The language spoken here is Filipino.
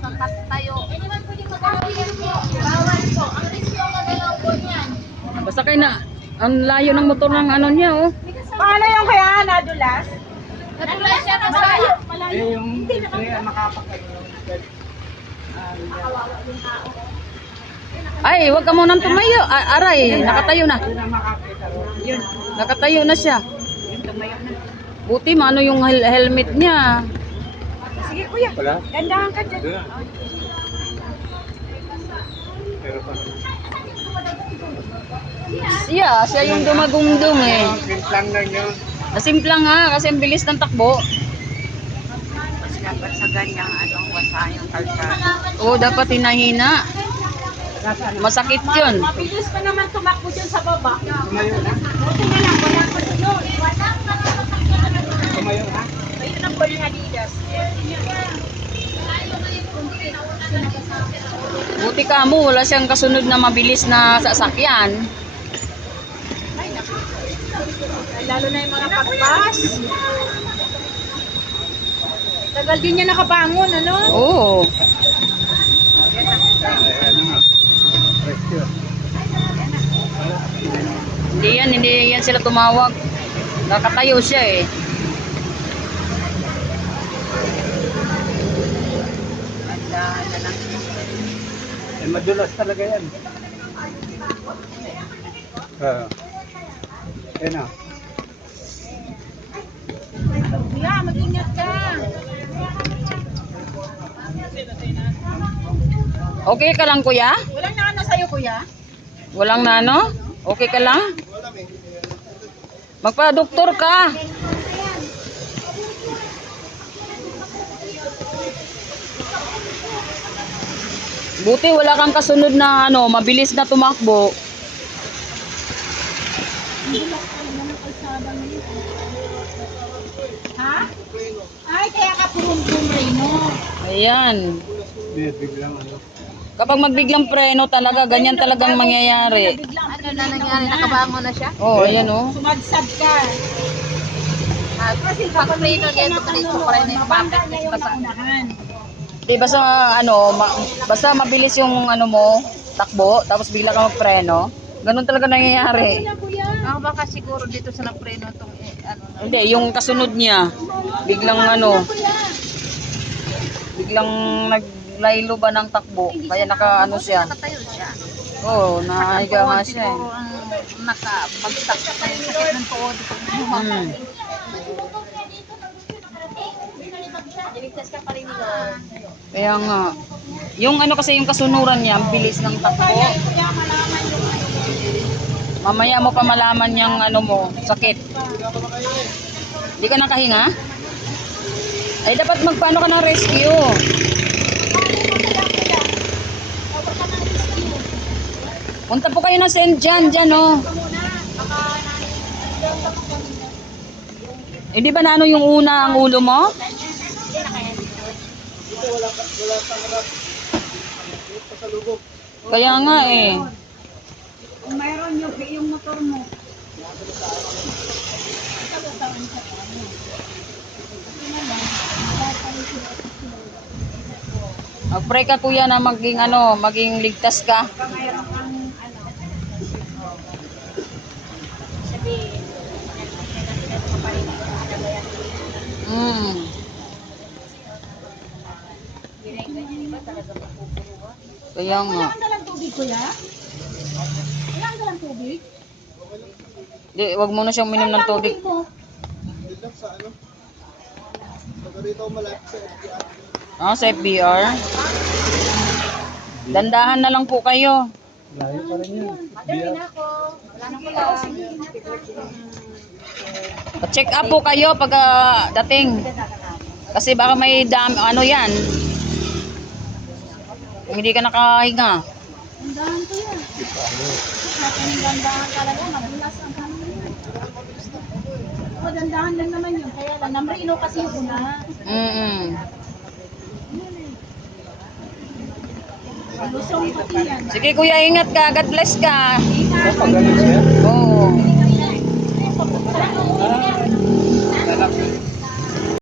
kapag tayo. Basta kayo na. Ang layo ng motor ng ano niya, oh. Paano yung kaya, Nadulas? Nadulas, nadulas siya na sa layo. Malayo. Eh, yung makapakay. Ay, huwag ka muna tumayo. Aray, nakatayo na. Nakatayo na siya. Buti, mano yung helmet niya. Sige okay, kuya. Wala? Gandahan ka dyan. Pero yeah, siya, siya yung dumagumdum eh. Simplang lang yun. Simplang ha, kasi ang bilis ng takbo. Mas oh, dapat sa ganyang ano, wasa yung kalsa. Oo, dapat hinahina. Masakit yun. Mabilis pa naman tumakbo dyan sa baba. Tumayo na. Tumayo na. Tumayo na. Buti ka mo, wala siyang kasunod na mabilis na sasakyan. Ay, Ay, lalo na yung mga pagpas. Ano, Tagal din niya nakabangon, ano? Oo. Oh. Naka hindi yan, hindi yan sila tumawag. Nakatayo siya eh. Eh, madulas talaga yan. Uh, eh, na. Yeah, mag-ingat ka. Okay ka lang, kuya? Walang nano sa'yo, kuya? Walang nano? Okay ka lang? Magpa-doktor Magpa-doktor ka. Buti wala kang kasunod na ano, mabilis na tumakbo. Ha? Ay, kaya ka purong-purong preno. Ayan. Kapag magbiglang preno talaga, ganyan talagang mangyayari. Ano na nangyari? Nakabango na siya? Oo, oh, ayan o. Oh. Sumagsag ka. Pag-preno niya, pa preno. Mabanda niya yung nakunahan. Di eh, basta ano, ma- basta mabilis yung ano mo, takbo, tapos bigla kang magpreno. Ganun talaga nangyayari. Ang ah, baka siguro dito sa nagpreno tong eh, ano. Hindi, na- yung um, biglang, um, ano, ay, Hindi, yung kasunod niya. Biglang ano. Na biglang naglaylo ba ng takbo. Ay, Kaya naka ano mo, siya? Na siya. Oo, oh, nahiga nga siya. nakapagtak sa sakit ng tuod. Hmm. Iligtas ka pa rin nila. Kaya Yung ano kasi yung kasunuran niya, ang bilis ng takbo. Mamaya mo pa malaman yung ano mo, sakit. Hindi ka nakahinga? Ay dapat magpano ka ng rescue. Punta po kayo na send dyan, dyan oh. Hindi eh, ba na ano yung una ang ulo mo? wala wala tangrap. Ito sa lubog. Kaya nga eh. Kung mayroon yung yung motor mo. Ka. Magpray ka kuya na maging ano, maging ligtas ka. Kaya nga. Wala, Wala ka okay lang. Ng lang tubig, kuya? Wala ka lang tubig? Hindi, huwag muna siyang minum ng tubig. Wala ka sa ano? Pagkarito malapit sa Oh, sa FBR? Hmm. Dandahan na lang po kayo. Lahat hmm. pa rin yun. Madali Wala na ko lang. Pa-check up po kayo pag uh, dating. Kasi baka may dam ano 'yan. Kung hindi ka nakahinga. Ang to yan. Lang lang. Ang dahan talaga. Maraming ang dahan o, dandahan lang naman yun. Kaya lang, namrino kasi yung mm -hmm. Sige, kuya, ingat ka. God bless ka. Oo. Oh. Oh.